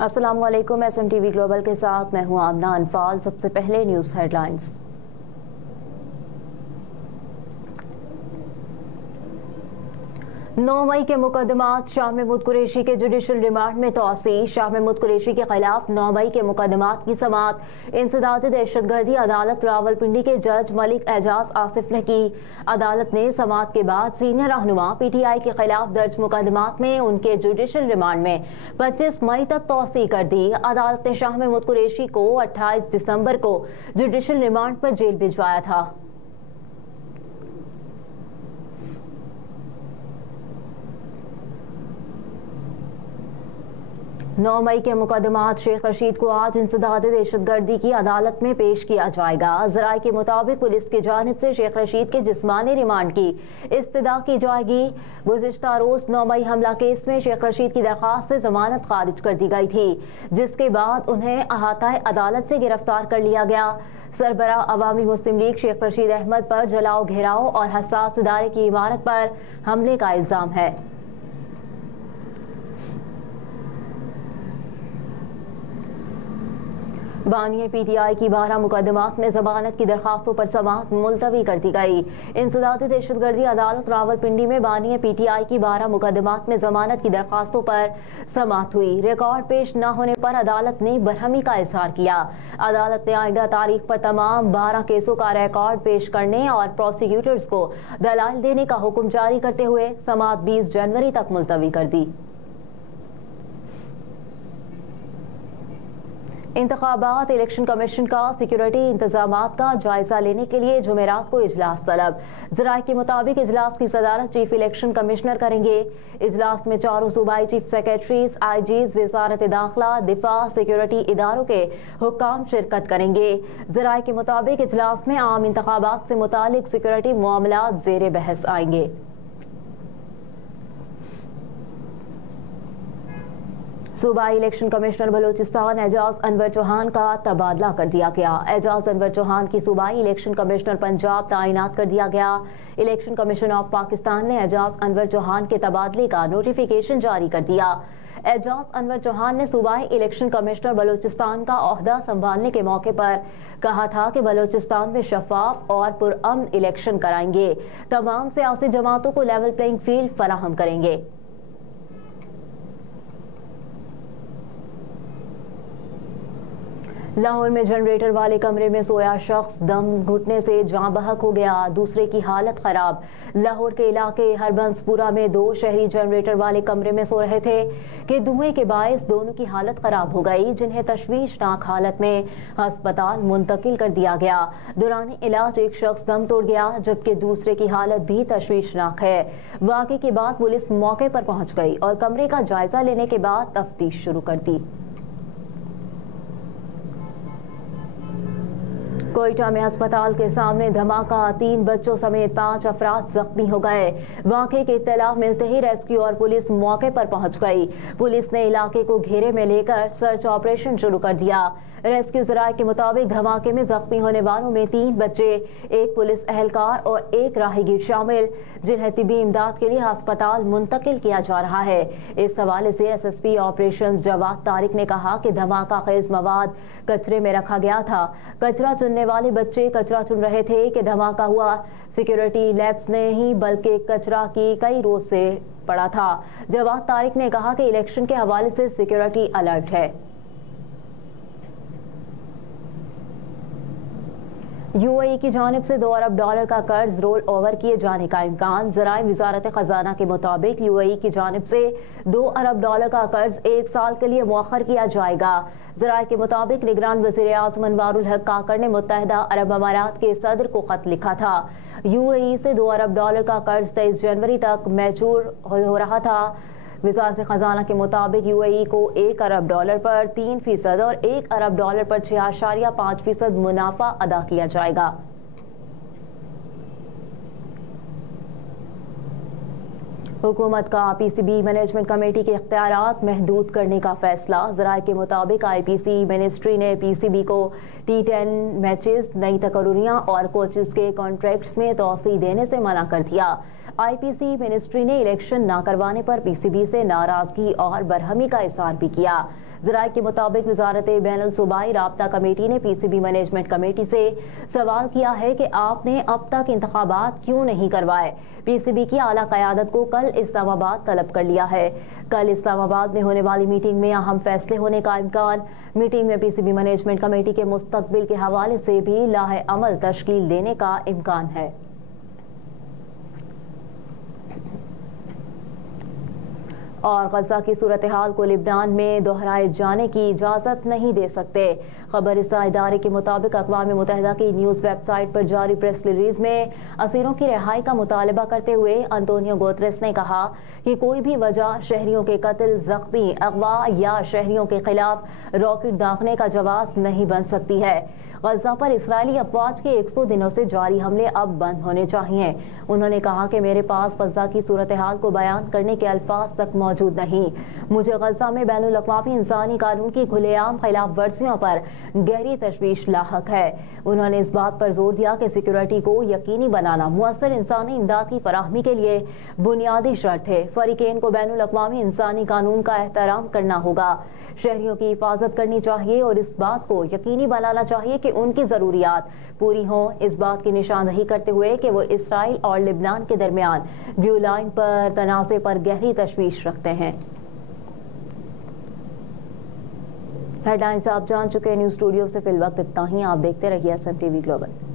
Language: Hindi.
अस्सलाम वालेकुम। SMTV ग्लोबल के साथ मैं हूं आमना अनफाल। सबसे पहले न्यूज़ हेडलाइंस। 9 मई के मुकदमात शाह महमूद कुरैशी के जुडिशल रिमांड में तोसी। शाह महमूद कुरैशी के खिलाफ 9 मई के मुकदमात की समाअत इंसदादी दहशतगर्दी अदालत रावलपिंडी के जज मलिक एजाज आसिफ ने की। अदालत ने समाअत के बाद सीनियर रहनुमा PTI के खिलाफ दर्ज मुकदमात में उनके जुडिशल रिमांड में 25 मई तक तोसी कर दी। अदालत ने शाह महमूद कुरैशी को 28 दिसंबर को जुडिशल रिमांड पर जेल भिजवाया था। 9 मई के मुकदमात शेख रशीद को आज इंसदादी दहशतगर्दी की अदालत में पेश किया जाएगा। ज़राए के मुताबिक पुलिस की जानिब से शेख रशीद के जिस्मानी रिमांड की इस्तदा की जाएगी। गुज़िश्ता रोज 9 मई हमला केस में शेख रशीद की दरख्वास्त से जमानत खारिज कर दी गई थी, जिसके बाद उन्हें अहाता अदालत से गिरफ्तार कर लिया गया। सरबरा अवामी मुस्लिम लीग शेख रशीद अहमद पर जलाओ, घेराव और हसास इदारे की इमारत पर हमले का इल्ज़ाम है। बानिए PTI की 12 मुकदमात में जमानत की दरखास्तों पर समाअत मुलतवी कर दी गई। इंसदादी दहशतगर्दी अदालत रावलपिंडी में बानिए PTI की 12 मुकदमात में जमानत की दरखास्तों पर समाअत हुई। रिकॉर्ड पेश न होने पर अदालत ने बरहमी का इजहार किया। अदालत ने आइंदा तारीख पर तमाम 12 केसों का रिकॉर्ड पेश करने और प्रोसिक्यूटर्स को दलाइल देने का हुक्म जारी करते हुए समाअत 20 जनवरी तक मुलतवी कर दी। इंतखाबात इलेक्शन कमीशन का सिक्योरिटी इंतजामात का जायजा लेने के लिए जुमेरात को इजलास तलब। ज़राए के मुताबिक इजलास की सदारत चीफ इलेक्शन कमिश्नर करेंगे। इजलास में चारों सूबाई चीफ सेक्रेटरीज, IGs, वजारत दाखिला, दिफा, सिक्योरिटी इदारों के हुक्काम शिरकत करेंगे। ज़राए के मुताबिक इजलास में आम इंतखाबात से मुतालिक सिक्योरिटी मामलात ज़ेरे बहस आएंगे। सूबाई इलेक्शन कमिश्नर बलोचिस्तान एजाज अनवर चौहान का तबादला कर दिया गया। एजाज अनवर चौहान की सूबाई इलेक्शन कमिश्नर पंजाब तैनात कर दिया गया। इलेक्शन कमीशन ऑफ पाकिस्तान ने एजाज अनवर चौहान के तबादले का नोटिफिकेशन जारी कर दिया। एजाज अनवर चौहान ने सूबाई इलेक्शन कमिश्नर बलोचिस्तान का ओहदा संभालने के मौके पर कहा था कि बलोचिस्तान में शफाफ और पुरअमन इलेक्शन कराएंगे, तमाम सियासी जमातों को लेवल प्लेइंग फील्ड फराहम करेंगे। लाहौर में जनरेटर वाले कमरे में सोया शख्स दम घुटने से जाँ बहक हो गया, दूसरे की हालत खराब। लाहौर के इलाके हरबंसपुरा में 2 शहरी जनरेटर वाले कमरे में सो रहे थे कि धुएं के बायस दोनों की हालत खराब हो गई, जिन्हें तशवीशनाक हालत में अस्पताल मुंतकिल कर दिया गया। दौरान इलाज एक शख्स दम तोड़ गया, जबकि दूसरे की हालत भी तशवीशनाक है। वाक़े के बाद पुलिस मौके पर पहुंच गई और कमरे का जायजा लेने के बाद तफ्तीश शुरू कर दी। कोयटा में अस्पताल के सामने धमाका, 3 बच्चों समेत 5 अफराद जख्मी हो गए। वाक़े की इत्तला मिलते ही रेस्क्यू और पुलिस मौके पर पहुंच गई। पुलिस ने इलाके को घेरे में लेकर सर्च ऑपरेशन शुरू कर दिया। रेस्क्यू ज़राए के मुताबिक धमाके में जख्मी होने वालों में 3 बच्चे, 1 पुलिस एहलकार और 1 राहगीर शामिल, जिन्हें तिब्बी इमदाद के लिए अस्पताल मुंतकिल किया जा रहा है। इस हवाले से SSP ऑपरेशन जवाद तारिक ने कहा कि धमाका खेज मवाद कचरे में रखा गया था। कचरा चुनने वाले बच्चे कचरा चुन रहे थे कि धमाका हुआ। सिक्योरिटी लैब्स नहीं बल्कि कचरा की कई रोज से पड़ा था। जवाद तारिक ने कहा कि इलेक्शन के हवाले से सिक्योरिटी अलर्ट है। UAE की जानिब से $2 अरब का कर्ज रोल ओवर किए जाने का इम्कान। ज़राए वजारत खजाना के मुताबिक UAE की जानिब से $2 अरब का कर्ज 1 साल के लिए मुअख्खर किया जाएगा। ज़राए के मुताबिक निगरान वज़ीर आज़म अनवारुल हक काकर ने मुत्तहिदा अरब अमारात के सदर को खत लिखा था। UAE से $2 अरब का कर्ज 23 जनवरी तक मैचूर हो रहा था। वज़ारत खजाना के मुताबिक UAE को $1 अरब पर 3% और $1 अरब पर 6.5% मुनाफा अदा किया जाएगा। हुकूमत का PCB मैनेजमेंट कमेटी के इख्तियारात महदूद करने का फैसला। ज़राए के मुताबिक IPC मिनिस्ट्री ने PCB को T10 मैचेस, नई तकरीरियाँ और कोचेस के कॉन्ट्रैक्ट्स में तोसी देने से मना कर दिया। आईपीसी मिनिस्ट्री ने इलेक्शन न करवाने पर पीसीबी से नाराजगी और बरहमी का इज़हार भी किया। ज़राए के मुताबिक वजारत बैनुल सूबाई राब्ता कमेटी ने पीसीबी मैनेजमेंट कमेटी से सवाल किया है कि आपने अब तक इंतखाबात क्यों नहीं करवाए। पीसीबी की आला क़यादत को कल इस्लामाबाद तलब कर लिया है। कल इस्लामाबाद में होने वाली मीटिंग में अहम फैसले होने का इम्कान। मीटिंग में पीसीबी मैनेजमेंट कमेटी के मुस्तकबिल के हवाले से भी लाहे अमल तश्कील देने का इम्कान है। और गजा की सूरत हाल को लिबनान में दोहराए जाने की इजाज़त नहीं दे सकते। खबर इस्ता इदारे के मुताबिक अक़वाम मुत्तहिदा की न्यूज़ वेबसाइट पर जारी प्रेस रिलीज़ में असीरों की रिहाई का मुतालबा करते हुए अंतोनियो गुतेरेस ने कहा कि कोई भी वजह शहरियों के कत्ल, ज़ख्मी, अगवा या शहरियों के खिलाफ रॉकेट दागने का जवाब नहीं बन सकती है। गजा पर इस्राएली अफवाज के 100 दिनों से जारी हमले अब बंद होने चाहिए। उन्होंने कहा कि मेरे पास गजा की सूरत हाल को बयान करने के अल्फाज तक मौजूद नहीं। मुझे गजा में बैनुल अक़वामी इंसानी कानून की खुलेआम खिलाफ वर्जियों पर गहरी तशवीश लाहक है। उन्होंने इस बात पर जोर दिया कि सिक्योरिटी को यकीनी बनाना मुअस्सर इंसानी इमदाद की फराहमी के लिए बुनियादी शर्त है। फरीकेन को बैनुल अक़वामी इंसानी कानून का एहतराम करना होगा, शहरियों की हिफाजत करनी चाहिए और इस बात को यकीनी बनाना चाहिए कि उनकी ज़रूरियात पूरी हों। इस बात की निशानदही करते हुए कि वो इसराइल और लिबनान के दरमियान ब्लू लाइन पर तनाज़े पर गहरी तशवीश रखते हैं। हेडलाइंस आप जान चुके हैं। न्यूज़ स्टूडियो से फिल वक्त इतना ही। आप देखते रहिए SMTV ग्लोबल।